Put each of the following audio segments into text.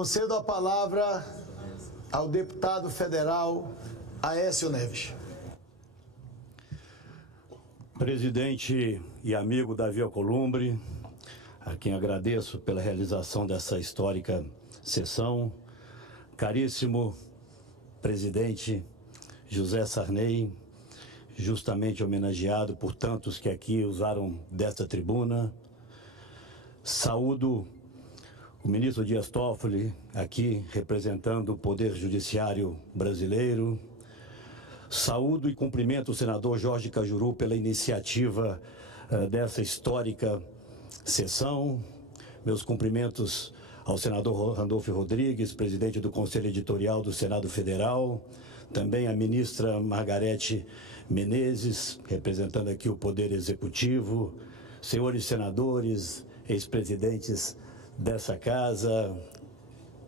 Concedo a palavra ao deputado federal Aécio Neves. Presidente e amigo Davi Alcolumbre, a quem agradeço pela realização dessa histórica sessão. Caríssimo presidente José Sarney, justamente homenageado por tantos que aqui usaram desta tribuna. Saúdo o ministro Dias Toffoli, aqui representando o Poder Judiciário brasileiro. Saúdo e cumprimento o senador Jorge Cajuru pela iniciativa dessa histórica sessão. Meus cumprimentos ao senador Randolfo Rodrigues, presidente do Conselho Editorial do Senado Federal, também a ministra Margarete Menezes, representando aqui o Poder Executivo, senhores senadores, ex-presidentes dessa casa,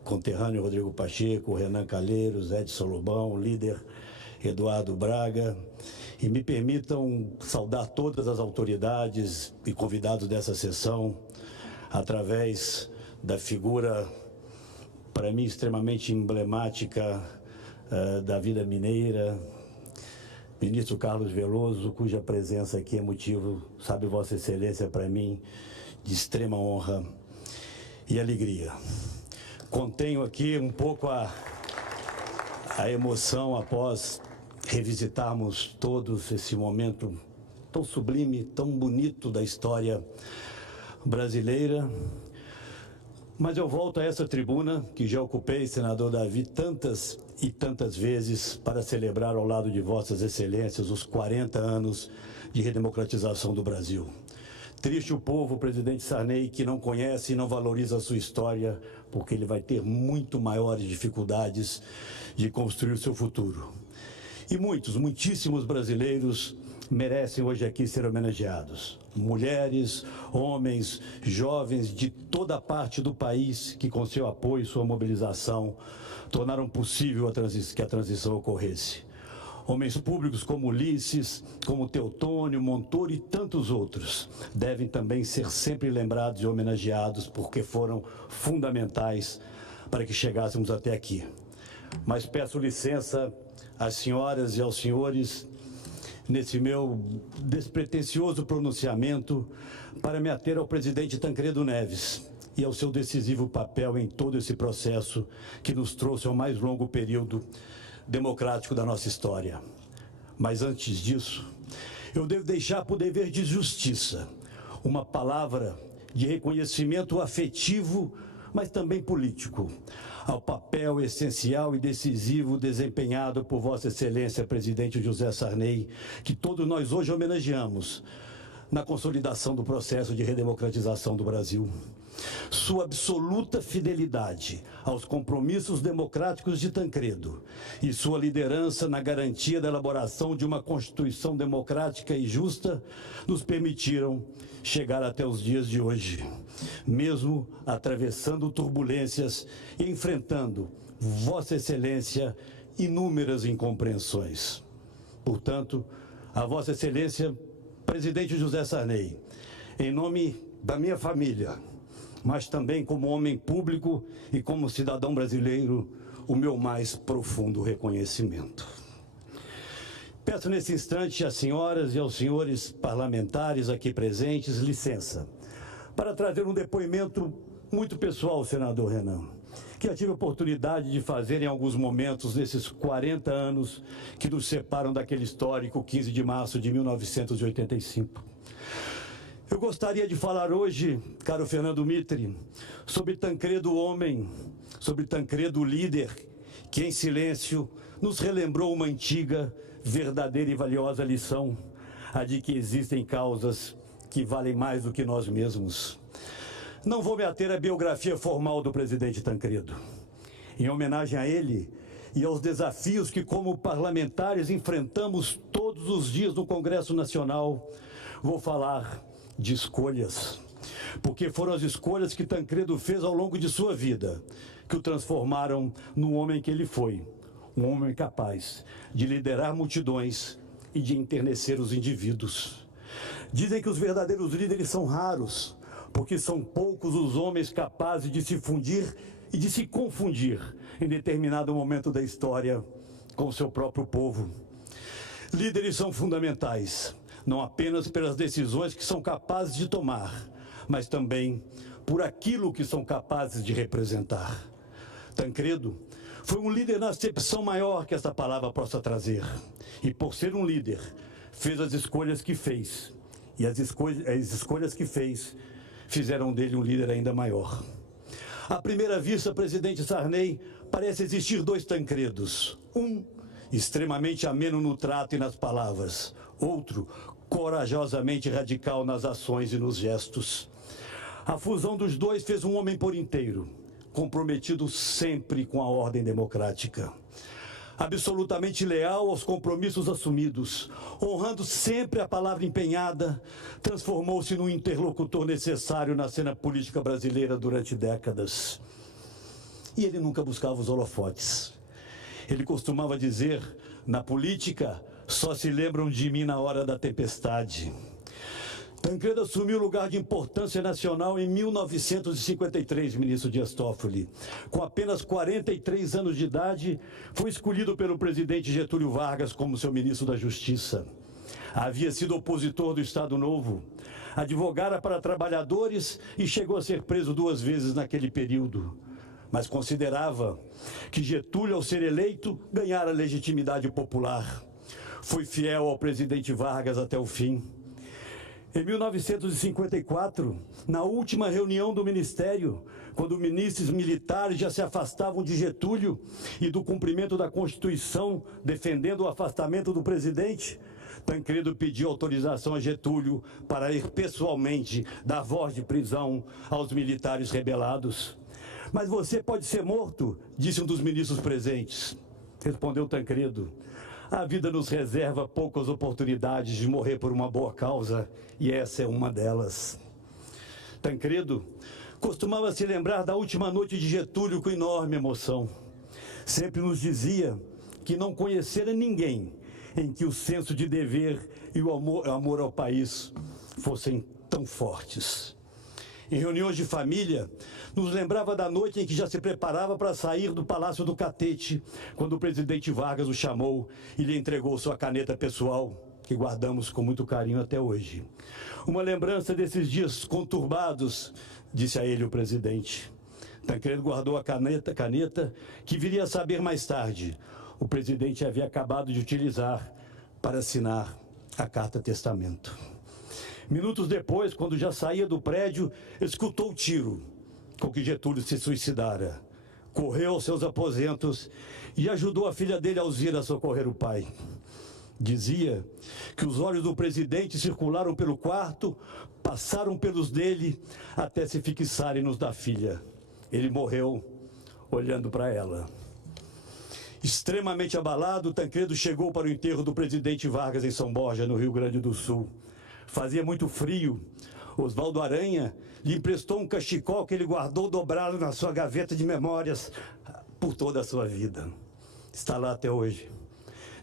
conterrâneo Rodrigo Pacheco, Renan Calheiros, Edson Lobão, líder Eduardo Braga, e me permitam saudar todas as autoridades e convidados dessa sessão, através da figura, para mim, extremamente emblemática da vida mineira, ministro Carlos Veloso, cuja presença aqui é motivo, sabe Vossa Excelência, para mim, de extrema honra e alegria. Contenho aqui um pouco a emoção após revisitarmos todos esse momento tão sublime, tão bonito da história brasileira. Mas eu volto a essa tribuna, que já ocupei, senador Davi, tantas e tantas vezes, para celebrar ao lado de Vossas Excelências os 40 anos de redemocratização do Brasil. Triste o povo, presidente Sarney, que não conhece e não valoriza a sua história, porque ele vai ter muito maiores dificuldades de construir o seu futuro. E muitíssimos brasileiros merecem hoje aqui ser homenageados. Mulheres, homens, jovens de toda parte do país que, com seu apoio e sua mobilização, tornaram possível que a transição ocorresse. Homens públicos como Ulisses, como Teotônio, Montoro e tantos outros devem também ser sempre lembrados e homenageados porque foram fundamentais para que chegássemos até aqui. Mas peço licença às senhoras e aos senhores, nesse meu despretensioso pronunciamento, para me ater ao presidente Tancredo Neves e ao seu decisivo papel em todo esse processo que nos trouxe ao mais longo período democrático da nossa história. Mas antes disso, eu devo deixar por dever de justiça uma palavra de reconhecimento afetivo, mas também político, ao papel essencial e decisivo desempenhado por Vossa Excelência, presidente José Sarney, que todos nós hoje homenageamos na consolidação do processo de redemocratização do Brasil. Sua absoluta fidelidade aos compromissos democráticos de Tancredo e sua liderança na garantia da elaboração de uma Constituição democrática e justa nos permitiram chegar até os dias de hoje, mesmo atravessando turbulências e enfrentando, Vossa Excelência, inúmeras incompreensões. Portanto, a Vossa Excelência, presidente José Sarney, em nome da minha família, mas também como homem público e como cidadão brasileiro, o meu mais profundo reconhecimento. Peço nesse instante às senhoras e aos senhores parlamentares aqui presentes licença para trazer um depoimento muito pessoal, senador Renan, que eu tive a oportunidade de fazer em alguns momentos nesses 40 anos que nos separam daquele histórico 15 de março de 1985. Eu gostaria de falar hoje, caro Fernando Mitre, sobre Tancredo homem, sobre Tancredo líder, que em silêncio nos relembrou uma antiga, verdadeira e valiosa lição, a de que existem causas que valem mais do que nós mesmos. Não vou me ater à biografia formal do presidente Tancredo. Em homenagem a ele e aos desafios que, como parlamentares, enfrentamos todos os dias no Congresso Nacional, vou falar de escolhas, porque foram as escolhas que Tancredo fez ao longo de sua vida que o transformaram no homem que ele foi, um homem capaz de liderar multidões e de enternecer os indivíduos. Dizem que os verdadeiros líderes são raros, porque são poucos os homens capazes de se fundir e de se confundir em determinado momento da história com o seu próprio povo. Líderes são fundamentais, não apenas pelas decisões que são capazes de tomar, mas também por aquilo que são capazes de representar. Tancredo foi um líder na acepção maior que essa palavra possa trazer. E por ser um líder, fez as escolhas que fez. E as escolhas que fez fizeram dele um líder ainda maior. À primeira vista, presidente Sarney, parece existir dois Tancredos. Um, extremamente ameno no trato e nas palavras. Outro, corajosamente radical nas ações e nos gestos. A fusão dos dois fez um homem por inteiro, comprometido sempre com a ordem democrática. Absolutamente leal aos compromissos assumidos, honrando sempre a palavra empenhada, transformou-se num interlocutor necessário na cena política brasileira durante décadas. E ele nunca buscava os holofotes. Ele costumava dizer, na política, só se lembram de mim na hora da tempestade. Tancredo assumiu o lugar de importância nacional em 1953, ministro Dias Toffoli. Com apenas 43 anos de idade, foi escolhido pelo presidente Getúlio Vargas como seu ministro da Justiça. Havia sido opositor do Estado Novo, advogara para trabalhadores e chegou a ser preso 2 vezes naquele período. Mas considerava que Getúlio, ao ser eleito, ganhara legitimidade popular. Foi fiel ao presidente Vargas até o fim. Em 1954, na última reunião do Ministério, quando ministros militares já se afastavam de Getúlio e do cumprimento da Constituição, defendendo o afastamento do presidente, Tancredo pediu autorização a Getúlio para ir pessoalmente dar voz de prisão aos militares rebelados. Mas você pode ser morto, disse um dos ministros presentes. Respondeu Tancredo. A vida nos reserva poucas oportunidades de morrer por uma boa causa, e essa é uma delas. Tancredo costumava se lembrar da última noite de Getúlio com enorme emoção. Sempre nos dizia que não conhecera ninguém em que o senso de dever e o amor ao país fossem tão fortes. Em reuniões de família, nos lembrava da noite em que já se preparava para sair do Palácio do Catete, quando o presidente Vargas o chamou e lhe entregou sua caneta pessoal, que guardamos com muito carinho até hoje. Uma lembrança desses dias conturbados, disse a ele o presidente. Tancredo guardou a caneta que viria a saber mais tarde. O presidente havia acabado de utilizar para assinar a carta-testamento. Minutos depois, quando já saía do prédio, escutou o tiro com que Getúlio se suicidara. Correu aos seus aposentos e ajudou a filha dele, Alzira, a socorrer o pai. Dizia que os olhos do presidente circularam pelo quarto, passaram pelos dele, até se fixarem nos da filha. Ele morreu olhando para ela. Extremamente abalado, Tancredo chegou para o enterro do presidente Vargas em São Borja, no Rio Grande do Sul. Fazia muito frio. Oswaldo Aranha lhe emprestou um cachecol que ele guardou dobrado na sua gaveta de memórias por toda a sua vida. Está lá até hoje.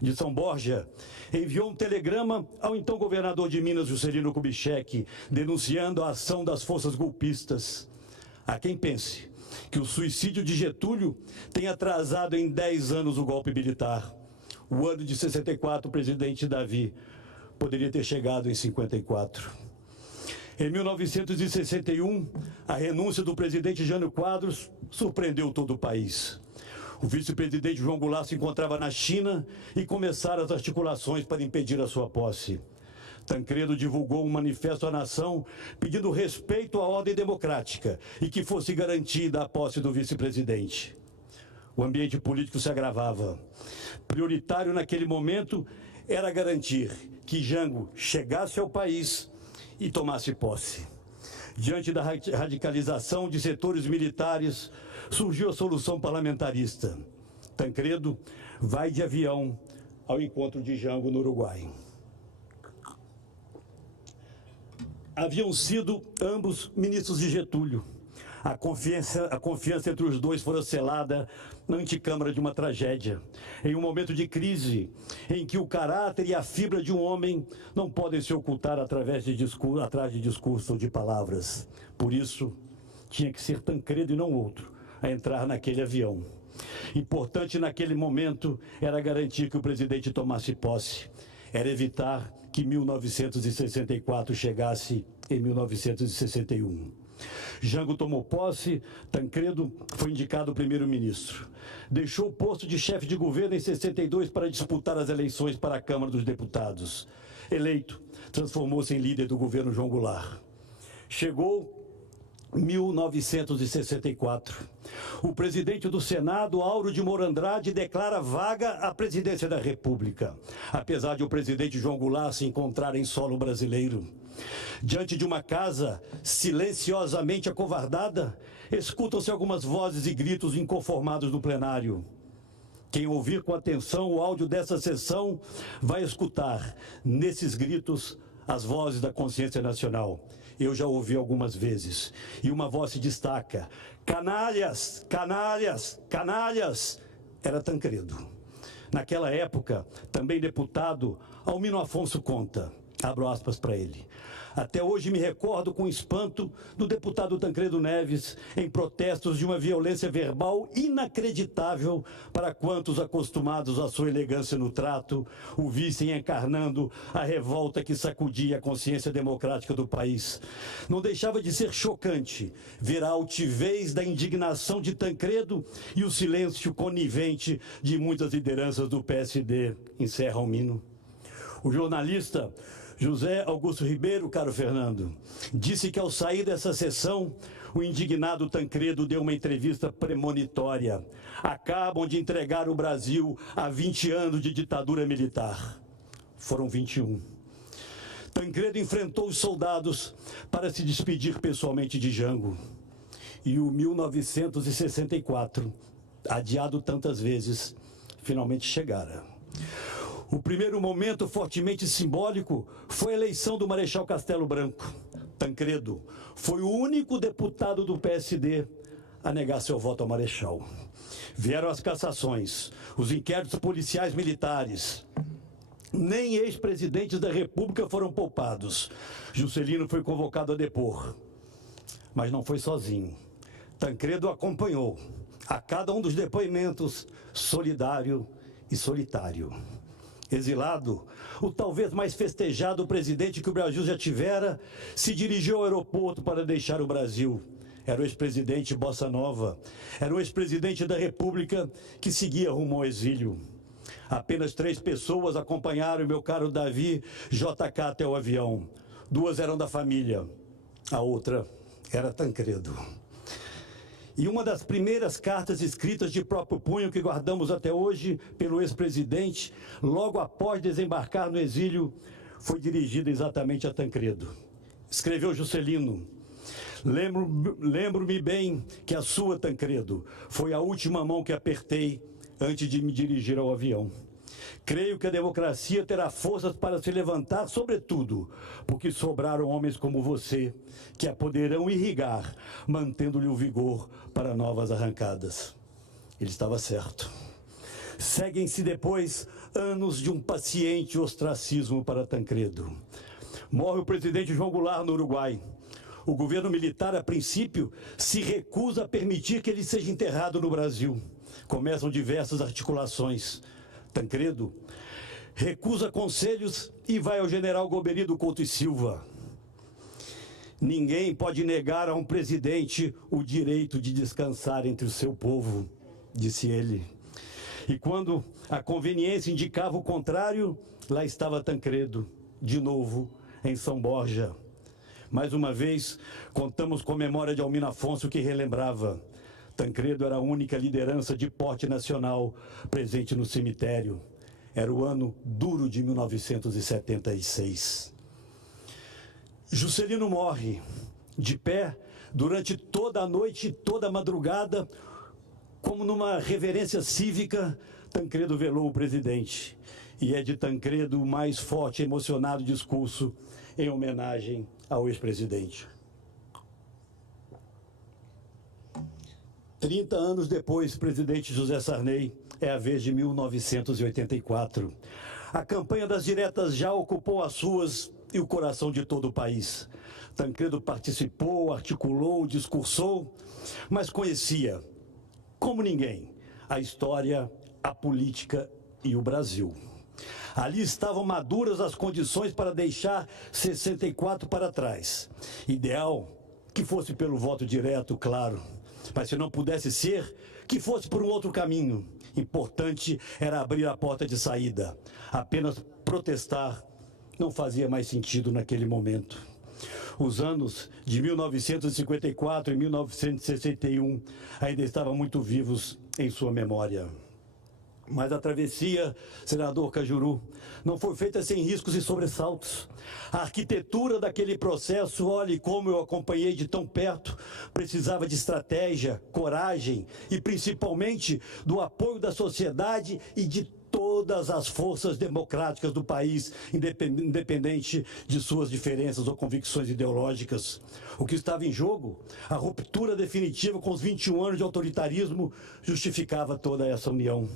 De São Borja, enviou um telegrama ao então governador de Minas, Juscelino Kubitschek, denunciando a ação das forças golpistas. Há quem pense que o suicídio de Getúlio tenha atrasado em 10 anos o golpe militar. O ano de 64, o presidente Davi poderia ter chegado em 54. Em 1961, a renúncia do presidente Jânio Quadros surpreendeu todo o país. O vice-presidente João Goulart se encontrava na China e começaram as articulações para impedir a sua posse. Tancredo divulgou um manifesto à nação pedindo respeito à ordem democrática e que fosse garantida a posse do vice-presidente. O ambiente político se agravava. Prioritário naquele momento era garantir que Jango chegasse ao país e tomasse posse. Diante da radicalização de setores militares, surgiu a solução parlamentarista. Tancredo vai de avião ao encontro de Jango no Uruguai. Haviam sido ambos ministros de Getúlio. A confiança entre os dois fora selada na antecâmara de uma tragédia, em um momento de crise, em que o caráter e a fibra de um homem não podem se ocultar atrás de discurso ou de palavras. Por isso, tinha que ser Tancredo e não outro a entrar naquele avião. Importante naquele momento era garantir que o presidente tomasse posse, era evitar que 1964 chegasse em 1961. Jango tomou posse, Tancredo foi indicado primeiro-ministro. Deixou o posto de chefe de governo em 62 para disputar as eleições para a Câmara dos Deputados. Eleito, transformou-se em líder do governo João Goulart. Chegou 1964. O presidente do Senado, Auro de Moura Andrade, declara vaga a presidência da República, apesar de o presidente João Goulart se encontrar em solo brasileiro. Diante de uma casa silenciosamente acovardada, escutam-se algumas vozes e gritos inconformados no plenário. Quem ouvir com atenção o áudio dessa sessão vai escutar, nesses gritos, as vozes da consciência nacional. Eu já ouvi algumas vezes. E uma voz se destaca: canalhas, canalhas, canalhas. Era Tancredo. Naquela época, também deputado, Almino Afonso conta, abro aspas para ele: até hoje me recordo com espanto do deputado Tancredo Neves em protestos de uma violência verbal inacreditável para quantos acostumados à sua elegância no trato o vissem encarnando a revolta que sacudia a consciência democrática do país. Não deixava de ser chocante ver a altivez da indignação de Tancredo e o silêncio conivente de muitas lideranças do PSD, encerra Almino. O jornalista José Augusto Ribeiro, caro Fernando, disse que ao sair dessa sessão, o indignado Tancredo deu uma entrevista premonitória. Acabam de entregar o Brasil a 20 anos de ditadura militar. Foram 21. Tancredo enfrentou os soldados para se despedir pessoalmente de Jango. E o 1964, adiado tantas vezes, finalmente chegara. O primeiro momento fortemente simbólico foi a eleição do Marechal Castelo Branco. Tancredo foi o único deputado do PSD a negar seu voto ao Marechal. Vieram as cassações, os inquéritos policiais militares. Nem ex-presidentes da República foram poupados. Juscelino foi convocado a depor. Mas não foi sozinho. Tancredo acompanhou a cada um dos depoimentos, solidário e solitário. Exilado, o talvez mais festejado presidente que o Brasil já tivera, se dirigiu ao aeroporto para deixar o Brasil. Era o ex-presidente Bossa Nova, era o ex-presidente da República que seguia rumo ao exílio. Apenas 3 pessoas acompanharam meu caro Davi JK até o avião. 2 eram da família, a outra era Tancredo. E uma das primeiras cartas escritas de próprio punho que guardamos até hoje pelo ex-presidente, logo após desembarcar no exílio, foi dirigida exatamente a Tancredo. Escreveu Juscelino: lembro-me bem que a sua, Tancredo, foi a última mão que apertei antes de me dirigir ao avião. Creio que a democracia terá forças para se levantar, sobretudo, porque sobraram homens como você, que a poderão irrigar, mantendo-lhe o vigor para novas arrancadas. Ele estava certo. Seguem-se depois anos de um paciente ostracismo para Tancredo. Morre o presidente João Goulart no Uruguai. O governo militar, a princípio, se recusa a permitir que ele seja enterrado no Brasil. Começam diversas articulações. Tancredo recusa conselhos e vai ao general Goberido Couto e Silva. Ninguém pode negar a um presidente o direito de descansar entre o seu povo, disse ele. E quando a conveniência indicava o contrário, lá estava Tancredo, de novo, em São Borja. Mais uma vez, contamos com a memória de Almino Afonso, que relembrava: Tancredo era a única liderança de porte nacional presente no cemitério. Era o ano duro de 1976. Juscelino morre, de pé, durante toda a noite e toda a madrugada, como numa reverência cívica, Tancredo velou o presidente. E é de Tancredo o mais forte e emocionado discurso em homenagem ao ex-presidente. 30 anos depois, presidente José Sarney, é a vez de 1984. A campanha das diretas já ocupou as ruas e o coração de todo o país. Tancredo participou, articulou, discursou, mas conhecia como ninguém, a história, a política e o Brasil. Ali estavam maduras as condições para deixar 64 para trás. Ideal que fosse pelo voto direto, claro, mas se não pudesse ser, que fosse por um outro caminho. Importante era abrir a porta de saída. Apenas protestar não fazia mais sentido naquele momento. Os anos de 1954 e 1961 ainda estavam muito vivos em sua memória. Mas a travessia, senador Cajuru, não foi feita sem riscos e sobressaltos. A arquitetura daquele processo, olhe como eu acompanhei de tão perto, precisava de estratégia, coragem e principalmente do apoio da sociedade e de todas as forças democráticas do país, independente de suas diferenças ou convicções ideológicas. O que estava em jogo, a ruptura definitiva com os 21 anos de autoritarismo, justificava toda essa união.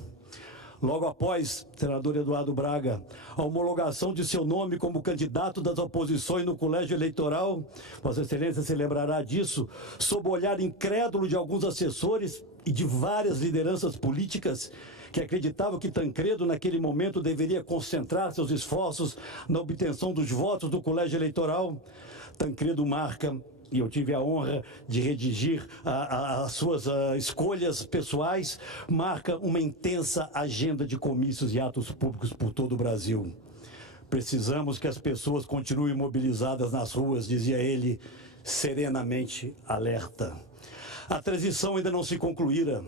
Logo após, senador Eduardo Braga, a homologação de seu nome como candidato das oposições no colégio eleitoral, Vossa Excelência se lembrará disso, sob o olhar incrédulo de alguns assessores e de várias lideranças políticas que acreditavam que Tancredo, naquele momento, deveria concentrar seus esforços na obtenção dos votos do colégio eleitoral. Tancredo marca, e eu tive a honra de redigir as suas escolhas pessoais, marca uma intensa agenda de comícios e atos públicos por todo o Brasil. Precisamos que as pessoas continuem mobilizadas nas ruas, dizia ele, serenamente alerta. A transição ainda não se concluíra.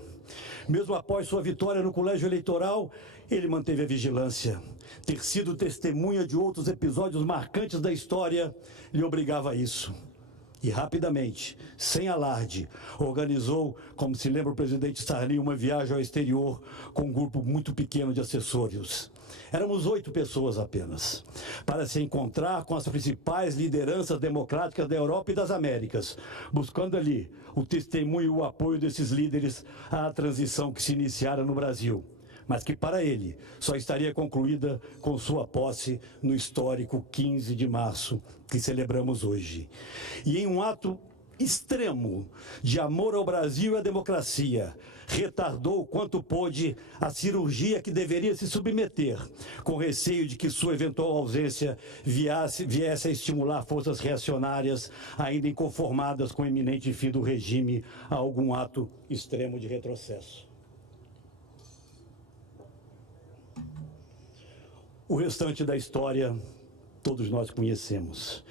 Mesmo após sua vitória no colégio eleitoral, ele manteve a vigilância. Ter sido testemunha de outros episódios marcantes da história lhe obrigava a isso. E rapidamente, sem alarde, organizou, como se lembra o presidente Sarney, uma viagem ao exterior com um grupo muito pequeno de assessores. Éramos 8 pessoas apenas, para se encontrar com as principais lideranças democráticas da Europa e das Américas, buscando ali o testemunho e o apoio desses líderes à transição que se iniciara no Brasil, mas que para ele só estaria concluída com sua posse no histórico 15 de março, que celebramos hoje. E em um ato extremo de amor ao Brasil e à democracia, retardou quanto pôde a cirurgia que deveria se submeter, com receio de que sua eventual ausência viesse a estimular forças reacionárias, ainda inconformadas com o iminente fim do regime, a algum ato extremo de retrocesso. O restante da história todos nós conhecemos.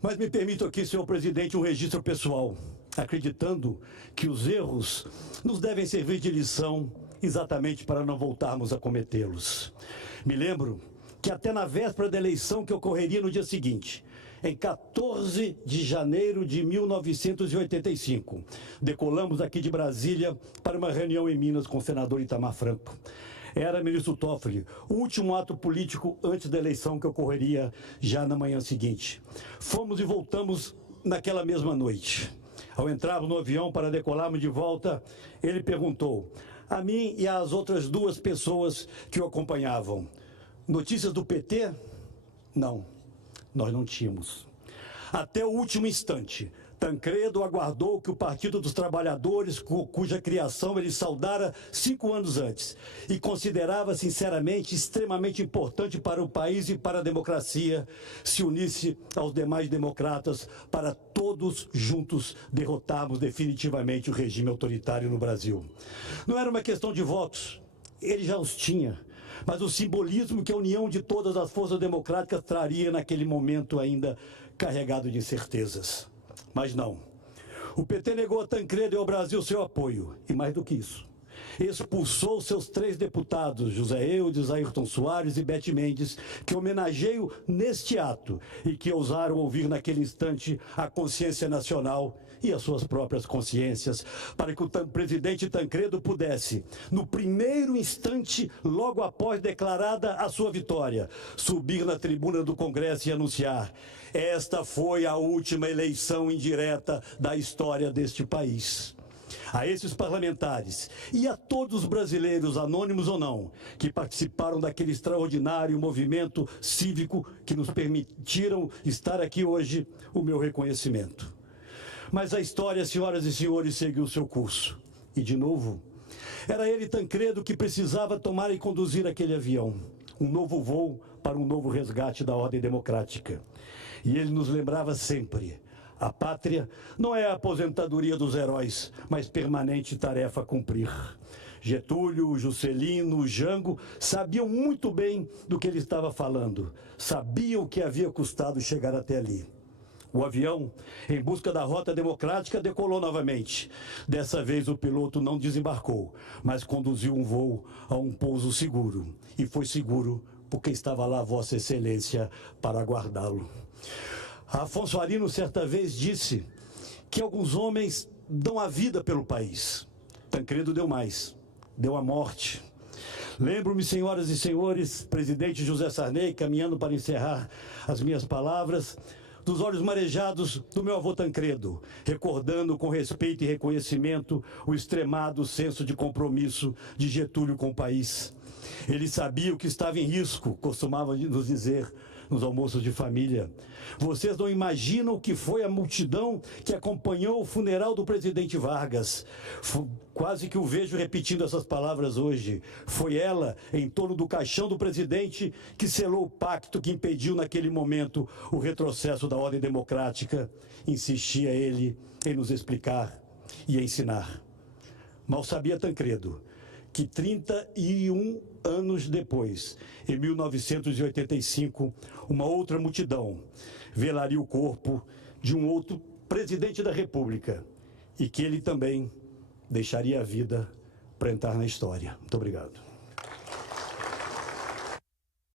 Mas me permito aqui, senhor presidente, um registro pessoal, acreditando que os erros nos devem servir de lição exatamente para não voltarmos a cometê-los. Me lembro que até na véspera da eleição que ocorreria no dia seguinte, em 14 de janeiro de 1985, decolamos aqui de Brasília para uma reunião em Minas com o senador Itamar Franco. Era, ministro Toffoli, o último ato político antes da eleição que ocorreria já na manhã seguinte. Fomos e voltamos naquela mesma noite. Ao entrarmos no avião para decolarmos de volta, ele perguntou a mim e às outras 2 pessoas que o acompanhavam: notícias do PT? Não, nós não tínhamos. Até o último instante, Tancredo aguardou que o Partido dos Trabalhadores, cuja criação ele saudara 5 anos antes, e considerava sinceramente extremamente importante para o país e para a democracia, se unisse aos demais democratas para todos juntos derrotarmos definitivamente o regime autoritário no Brasil. Não era uma questão de votos, ele já os tinha, mas o simbolismo que a união de todas as forças democráticas traria naquele momento ainda carregado de incertezas. Mas não. O PT negou a Tancredo e ao Brasil seu apoio. E mais do que isso, expulsou seus 3 deputados, José Eudes, Ayrton Soares e Bete Mendes, que homenageio neste ato e que ousaram ouvir naquele instante a consciência nacional e as suas próprias consciências, para que o presidente Tancredo pudesse, no primeiro instante, logo após declarada a sua vitória, subir na tribuna do Congresso e anunciar: esta foi a última eleição indireta da história deste país. A esses parlamentares e a todos os brasileiros, anônimos ou não, que participaram daquele extraordinário movimento cívico que nos permitiram estar aqui hoje, o meu reconhecimento. Mas a história, senhoras e senhores, seguiu seu curso. e de novo. Era ele, Tancredo, que precisava tomar e conduzir aquele avião. Um novo voo para um novo resgate da ordem democrática. E ele nos lembrava sempre: a pátria não é a aposentadoria dos heróis, mas permanente tarefa a cumprir. Getúlio, Juscelino, Jango sabiam muito bem do que ele estava falando. Sabiam o que havia custado chegar até ali. O avião, em busca da rota democrática, decolou novamente. Dessa vez o piloto não desembarcou, mas conduziu um voo a um pouso seguro. E foi seguro porque estava lá Vossa Excelência para aguardá-lo. Afonso Arino certa vez disse que alguns homens dão a vida pelo país. Tancredo deu mais, deu a morte. Lembro-me, senhoras e senhores, presidente José Sarney, caminhando para encerrar as minhas palavras, dos olhos marejados do meu avô Tancredo, recordando com respeito e reconhecimento o extremado senso de compromisso de Getúlio com o país. Ele sabia o que estava em risco, costumava nos dizer nos almoços de família. Vocês não imaginam o que foi a multidão que acompanhou o funeral do presidente Vargas. Quase que o vejo repetindo essas palavras hoje. Foi ela, em torno do caixão do presidente, que selou o pacto que impediu naquele momento o retrocesso da ordem democrática. Insistia ele em nos explicar e ensinar. Mal sabia Tancredo que 31 anos depois, em 1985, uma outra multidão velaria o corpo de um outro presidente da República e que ele também deixaria a vida para entrar na história. Muito obrigado.